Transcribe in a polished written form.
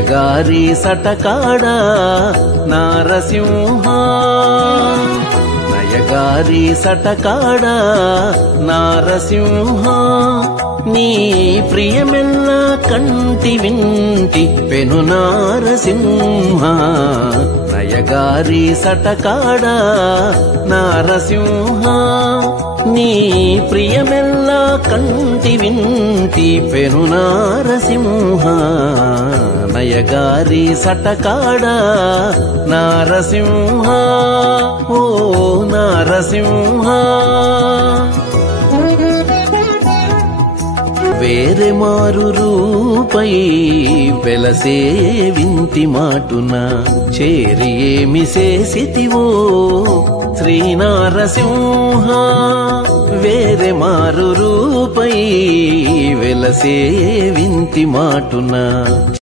నయగారి సటకాడ నారసింహ నయగారి సటకాడ నారసింహ నీ ప్రియమెల్ల కంటి వింటి పెను నారసింహ నయగారి సటకాడ నారసింహ నీ ప్రియమెల్ల కంటి వింటి పెను నారసింహ నయగారి సటకాడ నారసింహ ఓ నారసింహ వేరే మారు రూపై వెలసే వింటి మాటున చేరి ఏమి చేసితివో శ్రీనారసింహ వేరే మారు రూపై వెలసే వింటి మాటున